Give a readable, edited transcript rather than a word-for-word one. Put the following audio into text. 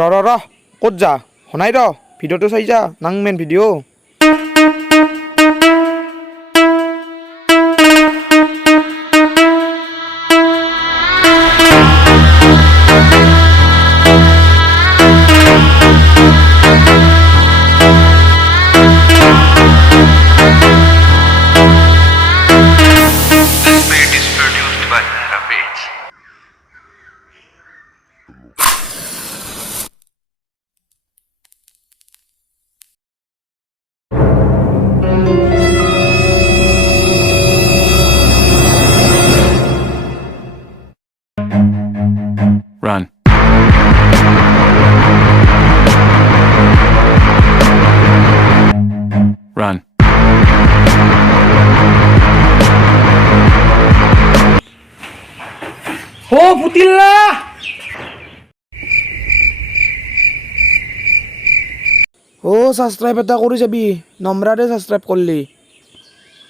ৰ ক'ত যা শুনাই ভিডিঅ'টো চাই যা নাং মেন ভিডিঅ'। This beat is produced by Rampage. Run. Run. ফুটিল্লা সাবস্ক্রাইব এটা কৰি যাবি নম্বৰাৰে সাবস্ক্রাইব কৰলি।